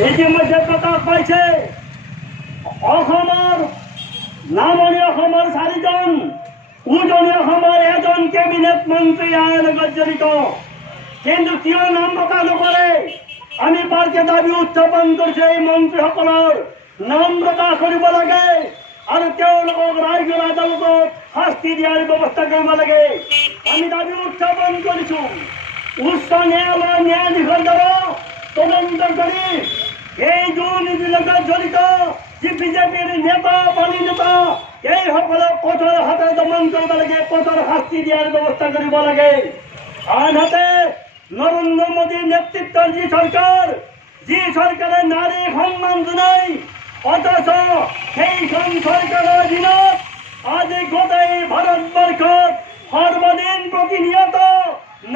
ইতিমধ্যে প্ৰকাশ পাইছে অসমৰ নামনি অসমৰ 4জন, উজনি অসমৰ 1জন কেবিনেট মন্ত্ৰী ইয়াৰ লগত জড়িত। কিন্তু কিয় নাম প্ৰকাশ নকৰে? আমি পাৰ্কে দাবী উত্থাপন কৰিছে এই মন্ত্ৰীসকলৰ নাম প্ৰকাশ কৰিব লাগে আৰু তেওঁলোকক ৰাইজৰ আদালতত শাস্তি দিয়াৰ ব্যৱস্থা কৰিব লাগে। আমি দাবী উত্থাপন কৰিছোঁ উচ্চ ন্যায়ালয়ৰ ন্যায়াধীশৰ দ্বাৰা তদন্ত কৰি এই দুৰ্নীতিৰ লগত জড়িত যি বিজেপিৰ নেতা বালি নেতা এইসকলক কঠোৰ হাতে দমন কৰিব লাগে, কঠোৰ শাস্তি দিয়াৰ ব্যৱস্থা কৰিব লাগে। আনহাতে নৰেন্দ্ৰ মোদীৰ নেতৃত্বৰ যি চৰকাৰে নাৰীক সন্মান জনাই, অথচ সেইখন চৰকাৰৰ দিনত আজি গোটেই ভাৰতবৰ্ষত সৰ্বদিন প্ৰতিনিয়ত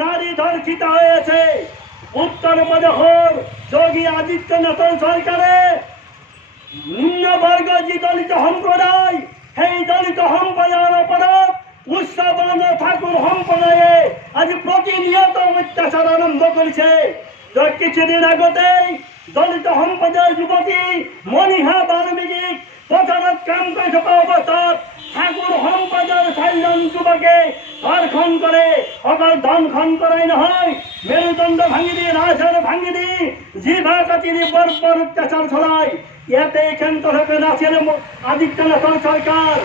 নাৰী ধৰ্ষিত হয়েছে। উত্তৰ প্ৰদেশেৰ যোগী আদিত্যনাথেৰ সৰকাৰে নিম্নবৰ্গ যে দলিত সম্প্ৰদায়, সেই দলিত সম্প্ৰদায়েৰ ওপৰত উচ্চবৰ্ণ ঠাকুৰ সম্প্ৰদায়ে আজি প্ৰতিনিয়ত অত্যাচাৰ আৰম্ভ কৰেছে। কিছুদিন আগতেই দলিত সম্প্ৰদায়েৰ যুবতী মনীষা বাল্মীকিক প্ৰচাৰত কাম কৰি থকা অৱস্থাত ঠাকুর সম্প্রদায়ের 4জন যুবকে ধর্ষণ করে। অকল ধর্ষণ করাই নহয়, মেরুদণ্ড ভাঙি দি, রাজহাড় ভাঙি দি, জিভা কাটি দি বর্বর অত্যাচার চলায়। ইয়াতে ক্ষান্ত থাকে নাছিল আদিত্যনাথৰ চৰকাৰ।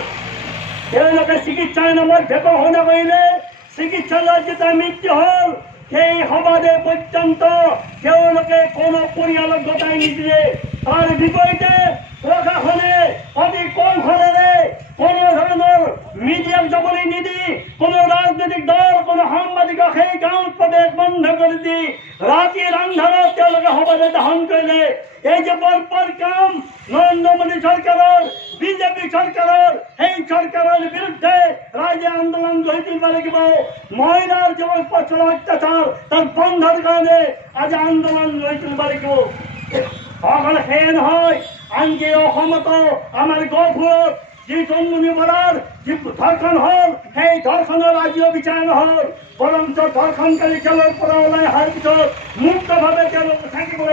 তেওঁলোকে চিকিৎসাৰ নামত ভেকশনা কৰিলে, চিকিৎসালয়ত যেতিয়া মৃত্যু হল সেই সমাজে পৰ্যন্ত তেওঁলোকে কোনো পৰিয়ালক গতাই নিদিলে। তাৰ বিপৰীতে প্ৰশাসনে অতি কৌশলেৰে কোনো ধৰণৰ মিডিয়াক যাবলৈ নিদি, কোনো ৰাজনৈতিক দল, কোনো সাংবাদিকক সেই গাঁৱত প্ৰৱেশ বন্ধ কৰি দি ৰাতিৰ আন্ধাৰত তেওঁলোকে সমাজে দহন কৰিলে। এই যে বৰ্বৰ কাম নৰেন্দ্ৰ মোদী চৰকাৰৰ, বিজেপি চৰকাৰৰ, সেই চৰকাৰৰ বিৰুদ্ধে ৰাইজে আন্দোলন গঢ়ি তুলিব লাগিব। মহিলাৰ যুৱক পছৰ অত্যাচাৰ তাৰ বন্ধৰ কাৰণে আজি আন্দোলন গঢ়ি তুলিব লাগিব। অকল সেয়ে নহয়, আনকি অসমতো আমাৰ গহপুৰত যি জন্মনি বৰাৰ যি ধৰ্ষণ হল, সেই ধৰ্ষণৰ আজিও বিচাৰ নহল, বৰঞ্চ ধৰ্ষণকাৰী জেলৰ পৰা ওলাই অহাৰ পিছত মুক্তভাৱে তেওঁলোকে থাকিব।